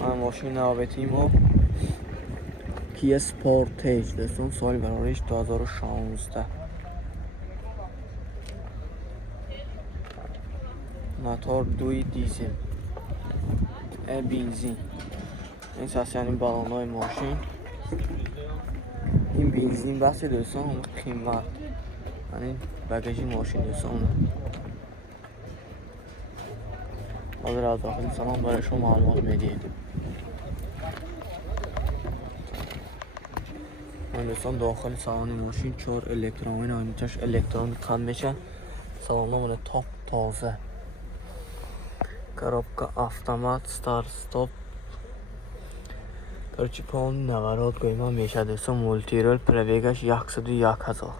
ماشین نوبتی ما کیا سپورتیج دوستان، سال برایش 2016. موتور دوی دیزل بنزین. این یعنی بالون های ماشین. این بنزین بحث دوستان اون قیمت یعنی بگاژی ماشین دوستان. حاضر از داخل سلام برای شما معلومات میدید. دوستان داخل سالن ماشین 4 الکترونی آینتش الکترونیک خم میشه. سالن تاپ تازه. коробка автомат старт стоп. короче полный наворот гойма меша достон. мультирол пробегаш 101,000.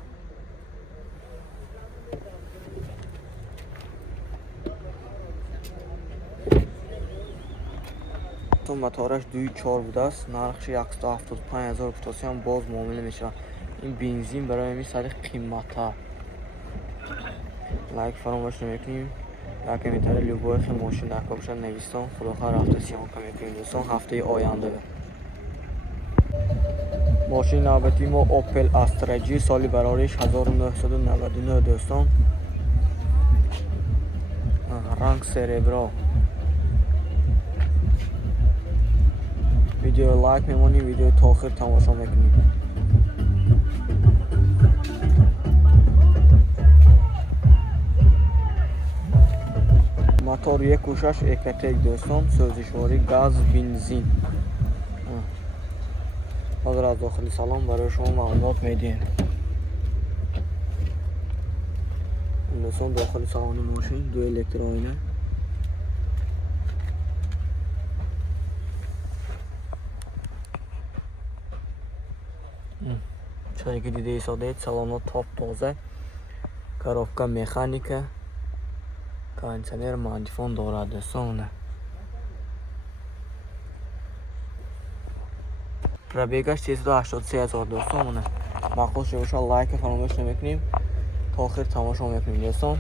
мотораш 2.4 будааст. нархши 175,000 гуфтасиам боз муомила мешавад. ин бензин барои ҳамин сари қиммата. лайк фаромӯш намекунем. яке метаре любой хел мошин дар копша навистон. худохар ҳафта сиёнка мекунем дӯстон. ҳафтаи оянда мошини навбатии мо Opel Astra G, соли барориш 1999 дӯстон. ранг серебро. видео лайк мемонем, видео то охир тамошо мекунем. мотор 1.6 Ecotec дӯстон. сӯзишворӣ газ бензин. ҳозир аз дохили салон барои шумо маълумот медиҳем. дӯстон дохили салони мошин 2 электроина. чунки ки дида исодед салоно топ тоза. коробка механика. кондитсионер магнитофон дорад дӯстон. пробегаш 383,000 дӯстон. мақбул шуда боша лайк фаромӯш намекунем. то охир тамошо мекунем дӯстон.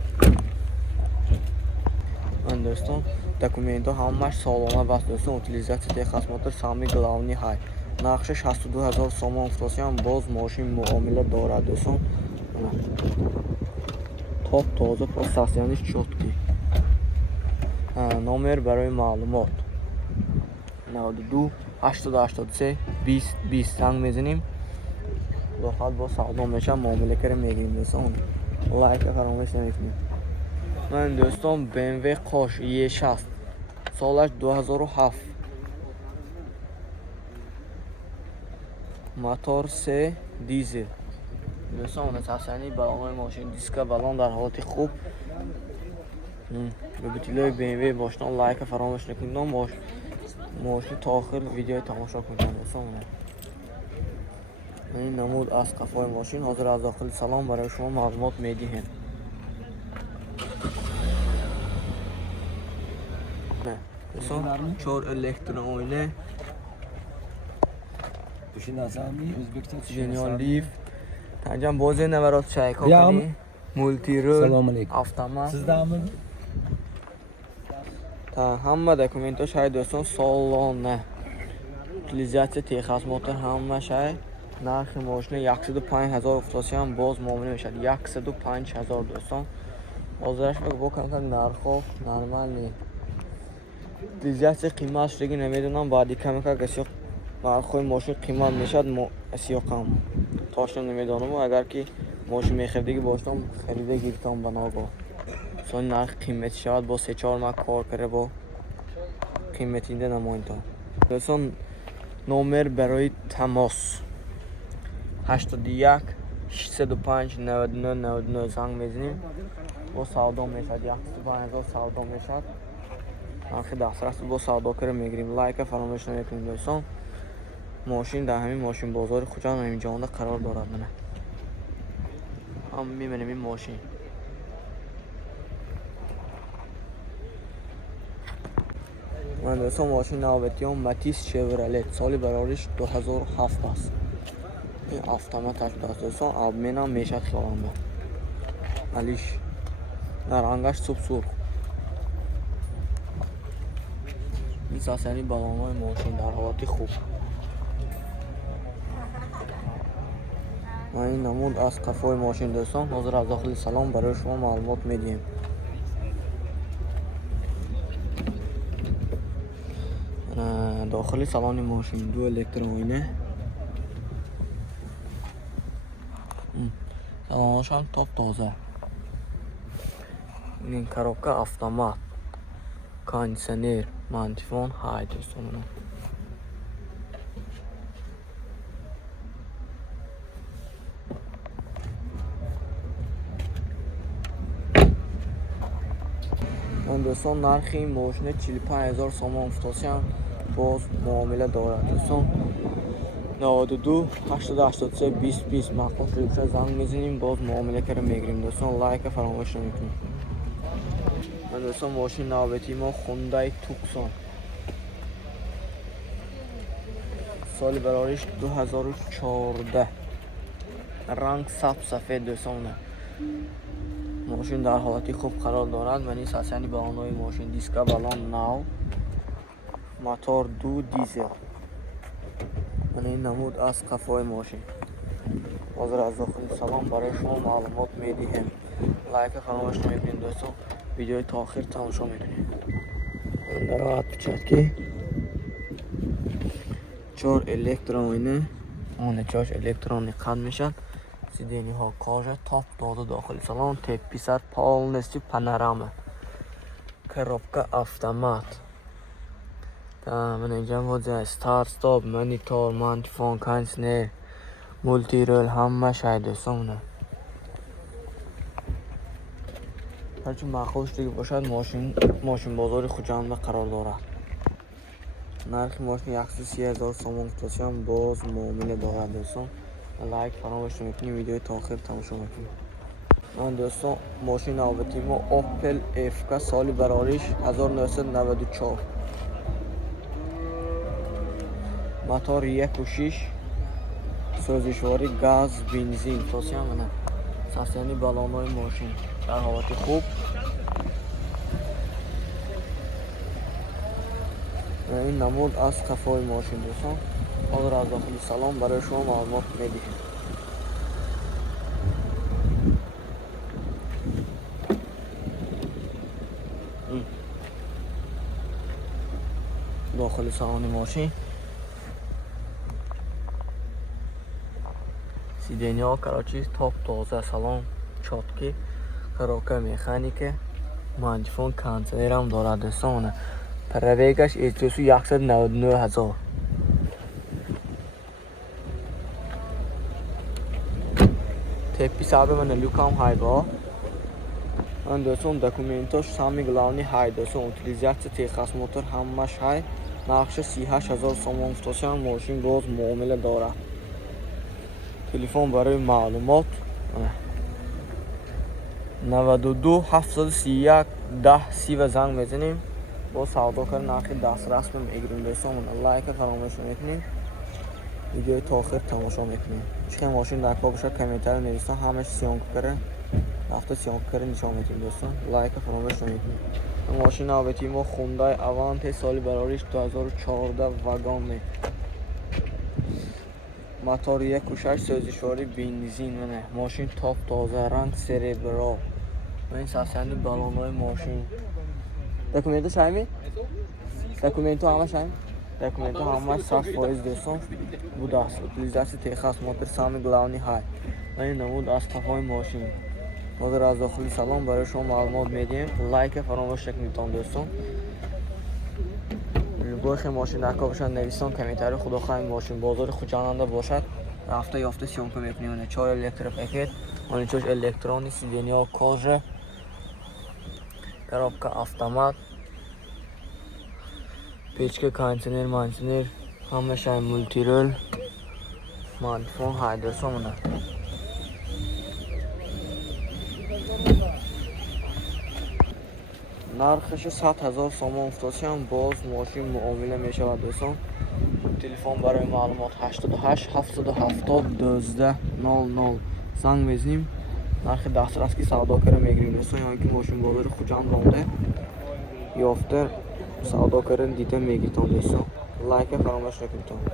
ин дӯстон документҳо ҳамааш солона баст дӯстон. утилизатсия техосмотр сами главни ҳай. нархши 62,000 сомон уфтосиам боз мошин муомила дорад дӯстон. топ тоза простояниш чётки. номер барои маълумот 92 883 20 20 санг мезанем. дохат бо савдо меша муомила кара мегирем дӯстон. лайка фаромӯш намекунем. ман дӯстон BMW Qosh E60 солаш 2007. мотор 3 дизел дӯстон. тасани балонои мошин диска балон дар ҳолати хуб. любителои BMW бошнон лайка фаромӯш накунед. мошин то охир видеои тамошо кунед дӯстон. ин намуд аз қафои мошин. ҳозир аз дохили салон барои шумо маълумот медиҳем. дӯстон 4 электроойна. Genial Leaf. Tanjam boze navarot check کنی. مولتیرول автомат. Sizdanmi? تا همه دکومنت‌ها شاید دوستان سالانه. утилизатсия техосмотр همه شاید. нарх мошина 105,000 уфтосиам боз муомила мешавад. 105,000 дӯстон. ҳозираш бо камтар нархҳо нормални. утилизатсия қимат шудагӣ намедонам. баъди камака гасё нархҳои мошин қимат мешавад. асёқам тошна намедонам. агар ки мошин мехаридаги бошам харида гиртам ба ногоҳ. сон нарх қимат шавад бо 3-4 мак кор кара бо қиматинда намоинта. дӯстон номер барои тамос 81 605 99 99 занг мезанем. бо савдо мешавад. 105,000 савдо мешавад. нархи дастрас бо савдо кара мегирем. лайка фаромӯш намекунем дӯстон. мошин дар ҳамин мошин бозори хуҷанд ҳамин ҷонда қарор дорад. мана ҳам мебинем ин мошин. ман дӯстон мошин навбатиём Matiz Chevrolet соли барориш 2007 аст. ин автоматаш даст дӯстон. обменам мешавад хиёланда. алиш на рангаш суб сурх. ساسانی بالان‌های ماشین در حالت خوب. و این نمود از قفای ماشین دوستان. حاضر از داخل سالن برای شما معلومات میدیم. داخل سالن ماشین دو الکترونیه. سالنش هم تاپ تازه. این коробка автомат. кондиционер, мантифон, های دوستان. دوستان نرخ این ماشین 45000 سوم افتادن. باز معامله دارد دوستان. 92 8083 2020 مخصوص ریپشه زنگ میزنیم باز معامله کرده میگیریم دوستان. لایک فراموش نمیکنیم. دوستان ماشین نوبتی ما خوندای توکسون. سال براریش 2014. رنگ سفید دوستان. ماشین در حالتی خوب قرار دارد. من این ساسانی بالان‌های ماشین دیسکا بالان نو. موتور 2 دیزل. من این نمود از قفای ماشین. حاضر از داخل سالن برای شما معلومات میدیم. لایک فراموش نمیکنید دوستان. ویدیوی تا آخر تماشا میکنید. راحت بچید که 4 الکترونی اون 4 الکترونی قد میشن. سیدینی ها کاژ تاپ داده داخل سالن. تپی سر полностью панорама. коробка автомат. من اینجا بود استارت استاپ مانیتور مانتیفون کانسنر مولتی رول همه شاید دوستان. هرچی مخصوص دیگه باشد ماشین بازاری خوجنده قرار دارد. نرخ ماشین 130,000 سوم افتادن باز معامله دارد دوستان. لایک فراموش نکنید. ویدیو تا آخر تماشا کنید. من دوستان ماشین نوبتی ما اوپل افکا سال براریش 1994. موتور 1.6 سوزشواری گاز بنزین توصیه منه. ساسانی بالان‌های ماشین در حالت خوب. این نمود از قفای ماشین دوستان. حاضر از داخل سالن برای شما معلومات میدیم. داخل سالن ماشین سیدینی ها کراچی تاپ تازه سالن چاتکی کراکه مکانیکه مانتیفون کانسنر هم دارد دوستان. پرویگش اجتوسو 199,000. تپی صاحب من لوکام های با. من دوستان دکومنتاش سامی گلاونی های دوستان. اوتیلیزیت تیخاس موتور همش های. نقش 38,000 سوم افتادن. ماشین باز معامله دارد. تلفن برای معلومات 92 731 10 30 و زنگ میزنیم. با سودا کردن نرخ دسترس میگیریم دوستان. لایک فراموش نکنید. ویدیو تا آخر تماشا میکنید. چه ماشین در کار باشه کامنتر نویسن همش سیان کره رفته سیان کره نشون میدیم دوستان. لایک فراموش نکنید. ماشین نوبتی ما خوندای اوانت سال براریش 2014 واگن. موتور 1.6 سوزشواری بنزین منه. ماشین تاپ تازه رنگ سریبرال. من این ساسانی بالان‌های ماشین دکومنتو شایمی؟ دکومنتو همه شایمی؟ دکومنتو همه 100% دوستان بود است. اوتیلیزاسی تیخاس موتور سامی گلاونی های. من این نمود از قفای ماشین. حاضر از داخل سالن برای شما معلومات میدیم. لایک فراموش نکنید دوستان. لوگوی ماشین در کار باشد نویسان کامنتر خدا خواهی ماشین بازار خوجاننده باشد رفته یافته سیون که میکنیم. 4 الکتر پکت آن 4 الکترونی سیدینی ها کاژ коробка автомат پیچک کانسنر مانسنر همه شای مولتی رول مانتیفون هایدرسون مونه. نرخش 100,000 سوم افتادن باز ماشین معامله میشود دوستان. تلفن برای معلومات 88 770 12 00 زنگ میزنیم. نرخ دسترس کی سودا کرده میگیریم دوستان. یا اینکه ماشین بازار خوجند رونده یافته savdo کردن دیدن میگیتون دوستان لایک فراموش نکنید